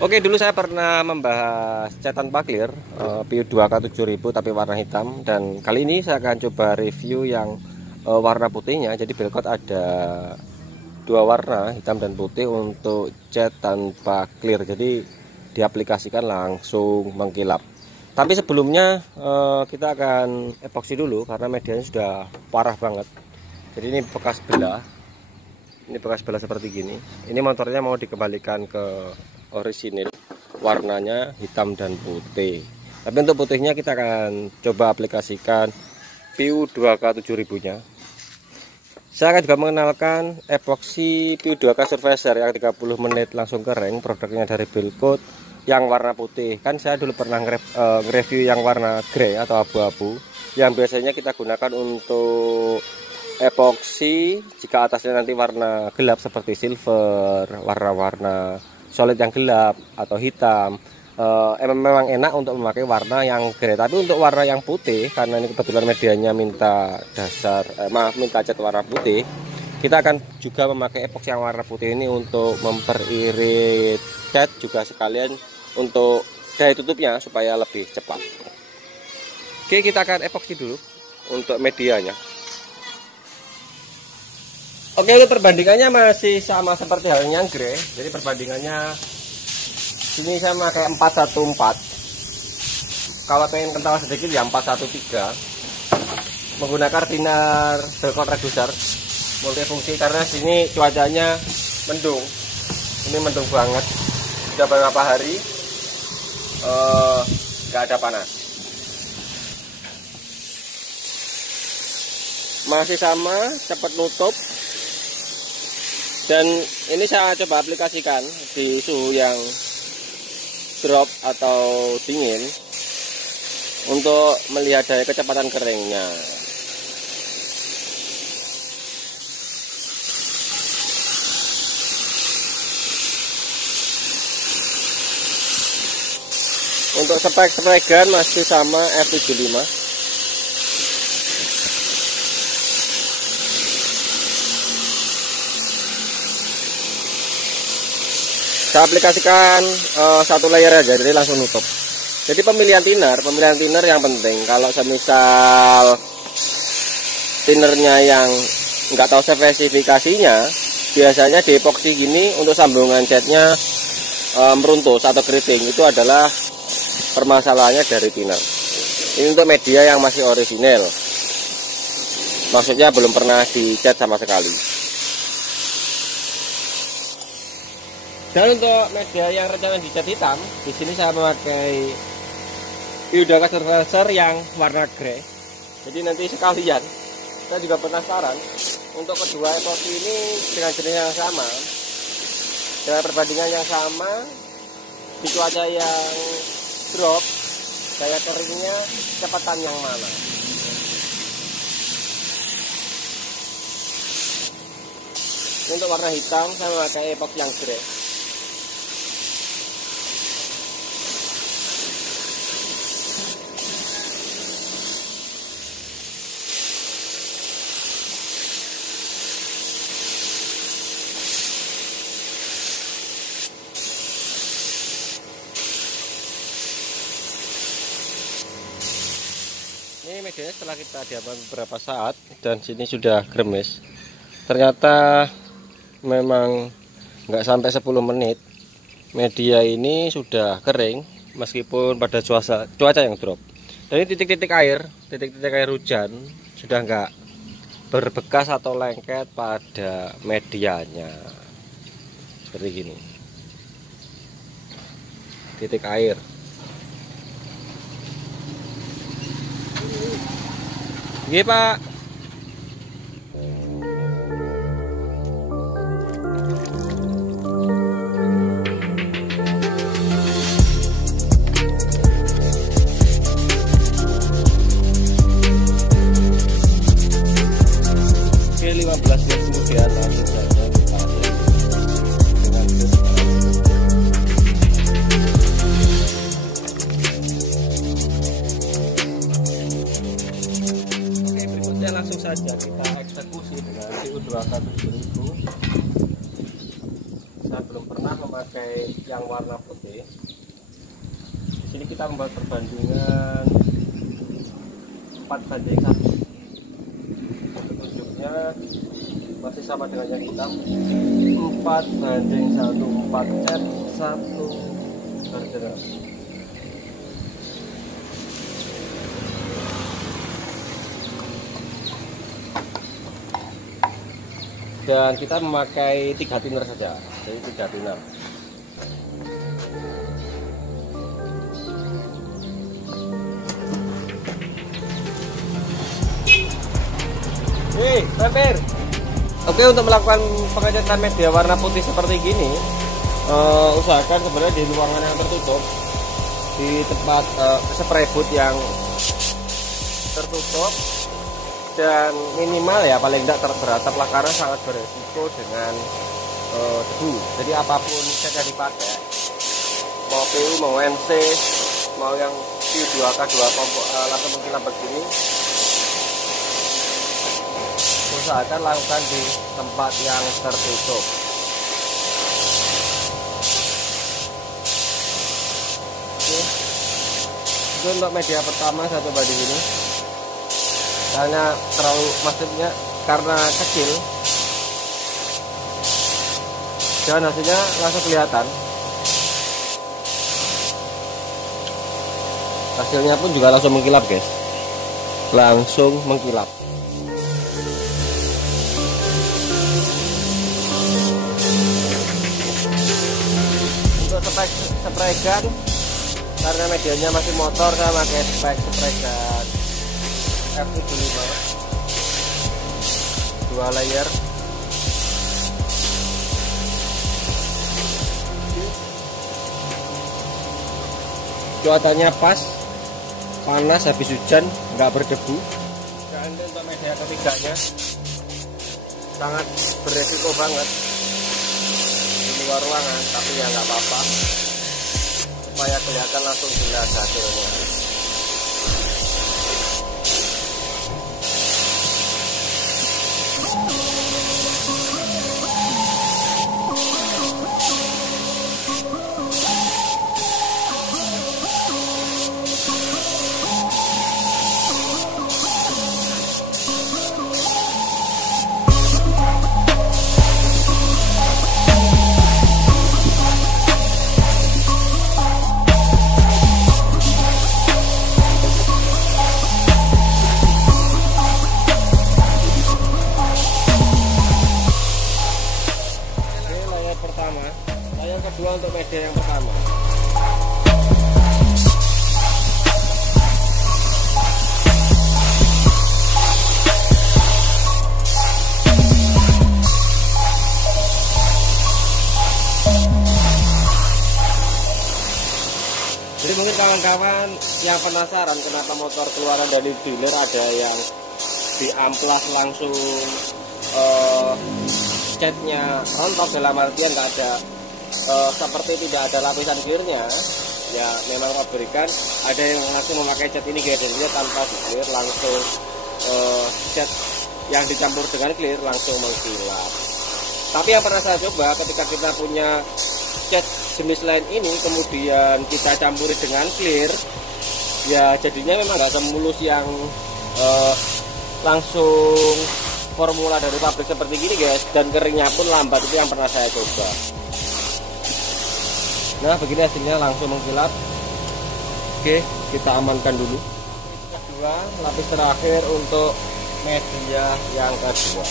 Oke, dulu saya pernah membahas cat tanpa clear PU2K7000 tapi warna hitam, dan kali ini saya akan coba review yang warna putihnya. Jadi belkot ada dua warna, hitam dan putih, untuk cat tanpa clear. Jadi diaplikasikan langsung mengkilap. Tapi sebelumnya kita akan epoksi dulu karena medianya sudah parah banget. Jadi ini bekas belah. Ini bekas belah seperti gini. Ini motornya mau dikembalikan ke orisinil, warnanya hitam dan putih. Tapi untuk putihnya kita akan coba aplikasikan PU2K7000 nya. Saya akan juga mengenalkan epoksi PU2K Surfacer yang 30 menit langsung kering, produknya dari Belkot yang warna putih. Kan saya dulu pernah nge-review yang warna grey atau abu-abu, yang biasanya kita gunakan untuk epoksi jika atasnya nanti warna gelap seperti silver, warna-warna solid yang gelap atau hitam. Memang enak untuk memakai warna yang grey. Tapi untuk warna yang putih, karena ini kebetulan medianya minta minta cat warna putih, kita akan juga memakai epoksi yang warna putih ini untuk memperirit cat, juga sekalian untuk daya tutupnya supaya lebih cepat. Oke, kita akan epoksi dulu untuk medianya. Oke, untuk perbandingannya masih sama seperti halnya yang grey. Jadi perbandingannya sini saya pakai 414. Kalau pengen kental sedikit ya 413. Menggunakan thinner Belkot reducer multifungsi karena sini cuacanya mendung. Ini mendung banget. Sudah beberapa hari nggak ada panas. Masih sama, cepat nutup. Dan ini saya coba aplikasikan di suhu yang drop atau dingin untuk melihat daya kecepatan keringnya. Untuk spek gun masih sama F75. Saya aplikasikan satu layer aja, jadi langsung nutup. Jadi pemilihan thinner yang penting. Kalau semisal thinnernya yang nggak tahu spesifikasinya, biasanya di epoksi gini untuk sambungan catnya meruntus atau keriting, itu adalah permasalahannya dari thinner. Ini untuk media yang masih orisinil, maksudnya belum pernah dicat sama sekali. Dan untuk media yang rencana dicat hitam, di sini saya memakai PU2K Surfacer yang warna grey. Jadi nanti sekalian, saya juga penasaran untuk kedua epoksi ini dengan jenis yang sama, dengan perbandingan yang sama, di cuaca yang drop, daya keringnya kecepatan yang mana. Untuk warna hitam saya memakai epoksi yang grey. Ini medianya setelah kita diamkan beberapa saat dan sini sudah gremes. Ternyata memang nggak sampai 10 menit media ini sudah kering meskipun pada cuaca yang drop. Dan ini titik-titik air hujan sudah nggak berbekas atau lengket pada medianya. Seperti gini. Titik air. Iya Pak. Oke, 15 menit kemudian langsung saja kita dengan langsung saja kita eksekusi dengan PU2K7000. Saya belum pernah memakai memakai yang warna putih. Di sini kita membuat perbandingan 4:1. Petunjuknya masih sama dengan yang hitam, 4:1, 4 cat 1 harga. Dan kita memakai 3 thinner saja, jadi 3 thinner. Mampir. Oke, untuk melakukan pengecatan media warna putih seperti gini, usahakan sebenarnya di ruangan yang tertutup, di tempat spray booth yang tertutup, dan minimal ya paling tidak beratap lah, karena sangat beresiko dengan debu. Jadi apapun cat yang dipakai, mau PU, mau NC, mau yang PU2K2 langsung mengkilap begini, usahakan lakukan di tempat yang tertutup. Oke. Itu untuk media pertama saya coba di sini. Karena terlalu, maksudnya karena kecil, dan hasilnya langsung kelihatan. Hasilnya pun juga langsung mengkilap, guys. Langsung mengkilap. Spray gun, karena medianya masih motor, saya pakai spray gun F75 2 layer. Cuacanya pas, panas habis hujan, nggak berdebu. Dan untuk media ketiganya sangat beresiko banget di luar ruangan, tapi ya nggak apa-apa, supaya kelihatan langsung jelas hasilnya. Layar kedua untuk media yang pertama. Jadi mungkin kawan-kawan yang penasaran kenapa motor keluaran dari dealer ada yang di amplas langsung catnya rontok, dalam artian nggak ada seperti tidak ada lapisan clearnya, ya memang pabrikan ada yang langsung memakai cat ini guys, dan dia tanpa clear langsung cat yang dicampur dengan clear langsung mengkilap. Tapi yang pernah saya coba, ketika kita punya cat jenis lain ini kemudian kita campuri dengan clear, ya jadinya memang nggak semulus yang langsung formula dari pabrik seperti gini guys, dan keringnya pun lambat. Itu yang pernah saya coba. Nah begini hasilnya, langsung mengkilap. Oke, kita amankan dulu. Kedua, lapis terakhir untuk media yang kedua.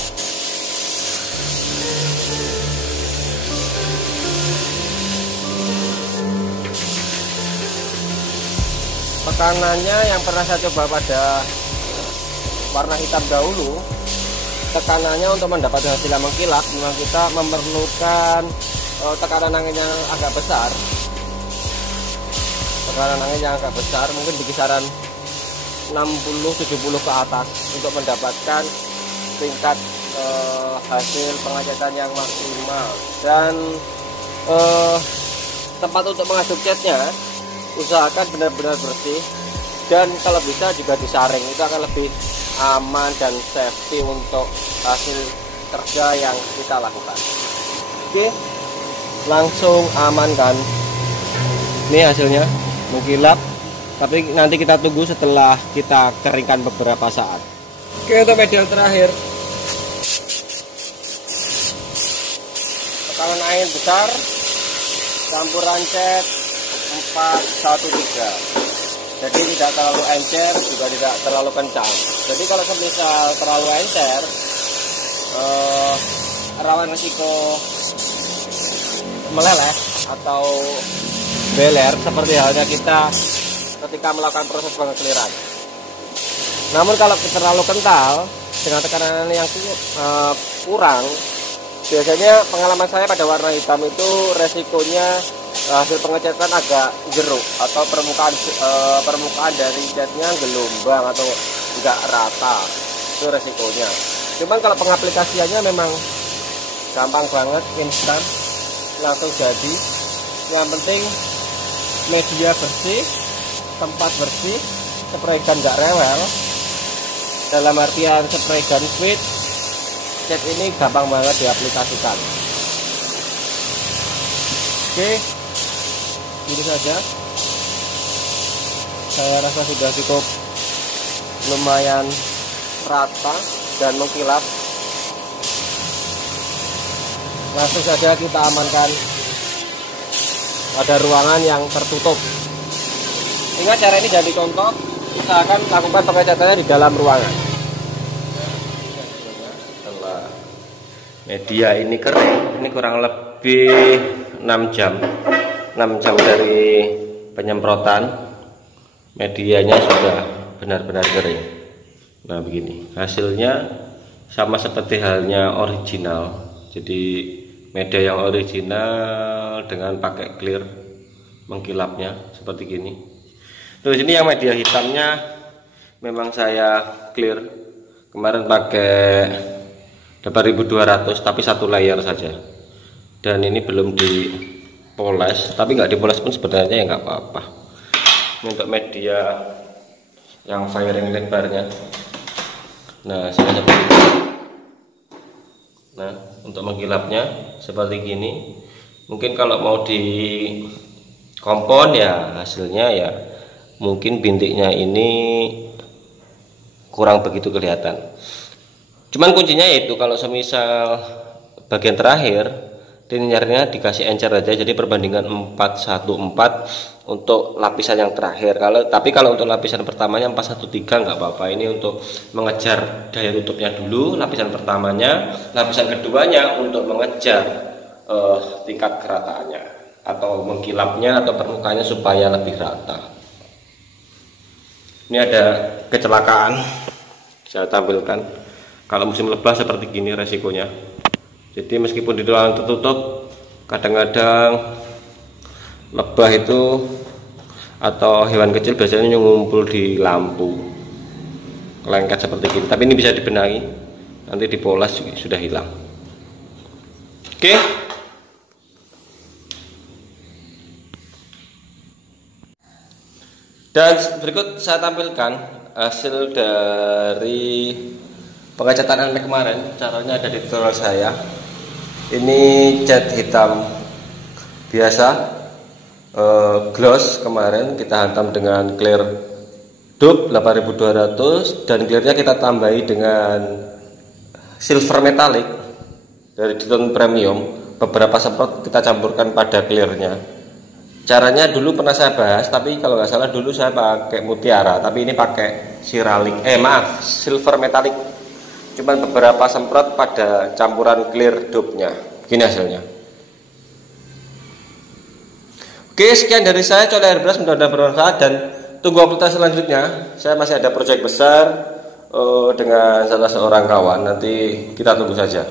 Tekanannya yang pernah saya coba pada warna hitam dahulu, tekanannya untuk mendapatkan hasil yang mengkilap memang kita memerlukan tekanan angin yang agak besar. Tekanan angin yang agak besar, mungkin di kisaran 60-70 ke atas, untuk mendapatkan tingkat hasil pengecatan yang maksimal. Dan tempat untuk mengaduk catnya usahakan benar-benar bersih, dan kalau bisa juga disaring, itu akan lebih aman dan safety untuk hasil kerja yang kita lakukan. Oke, langsung aman kan. Ini hasilnya mengkilap, tapi nanti kita tunggu setelah kita keringkan beberapa saat. Oke, untuk media terakhir, tekanan air besar, campuran cat 413. Jadi tidak terlalu encer, juga tidak terlalu kencang. Jadi kalau semisal terlalu encer, rawan risiko meleleh atau beler, seperti halnya kita ketika melakukan proses pengekliran. Namun kalau terlalu kental dengan tekanan yang kurang, biasanya pengalaman saya pada warna hitam itu resikonya hasil pengecatan agak jeruk atau permukaan dari catnya gelombang atau tidak rata, itu resikonya. Cuman kalau pengaplikasiannya memang gampang banget, instan, langsung jadi. Yang penting media bersih, tempat bersih, spray gun nggak rewel. Dalam artian spray gun switch, cat ini gampang banget diaplikasikan. Oke, ini saja. Saya rasa sudah cukup lumayan rata dan mengkilap. Langsung saja kita amankan pada ruangan yang tertutup. Ingat, cara ini jangan dicontoh, usahakan lakukan pengecatannya di dalam ruangan. Setelah media ini kering, ini kurang lebih 6 jam dari penyemprotan, medianya sudah benar-benar kering. Nah, begini hasilnya, sama seperti halnya original. Jadi media yang original dengan pakai clear mengkilapnya seperti gini. Terus ini yang media hitamnya memang saya clear kemarin pakai 8200 tapi satu layer saja, dan ini belum dipoles, tapi nggak dipoles pun sebenarnya ya nggak apa-apa. Ini untuk media yang firing lebarnya. Nah, saya seperti ini. Nah, untuk mengkilapnya seperti gini. Mungkin kalau mau di kompon ya hasilnya ya mungkin bintiknya ini kurang begitu kelihatan. Cuman kuncinya yaitu kalau semisal bagian terakhir linearnya dikasih encer aja, jadi perbandingan 414 untuk lapisan yang terakhir. Tapi kalau untuk lapisan pertamanya 413 nggak apa-apa. Ini untuk mengejar daya tutupnya dulu lapisan pertamanya, lapisan keduanya untuk mengejar tingkat kerataannya atau mengkilapnya atau permukaannya supaya lebih rata. Ini ada kecelakaan, saya tampilkan. Kalau musim lebah seperti gini resikonya. Jadi meskipun di ruangan tertutup, kadang-kadang lebah itu atau hewan kecil biasanya ngumpul di lampu lengket seperti ini. Tapi ini bisa dibenahi, nanti dipoles sudah hilang. Oke. Dan berikut saya tampilkan hasil dari pengecatan kemarin. Caranya ada di tutorial saya. Ini cat hitam biasa, gloss kemarin kita hantam dengan clear dupe 8200, dan clearnya kita tambahi dengan silver metallic dari Diton Premium. Beberapa semprot kita campurkan pada clearnya. Caranya dulu pernah saya bahas, tapi kalau nggak salah dulu saya pakai mutiara, tapi ini pakai silver metallic. Cuman beberapa semprot pada campuran clear dupe-nya. Gini hasilnya. Oke, sekian dari saya, Cole Airbrush, mudah-mudahan bermanfaat, dan tunggu update selanjutnya. Saya masih ada proyek besar dengan salah seorang kawan, nanti kita tunggu saja.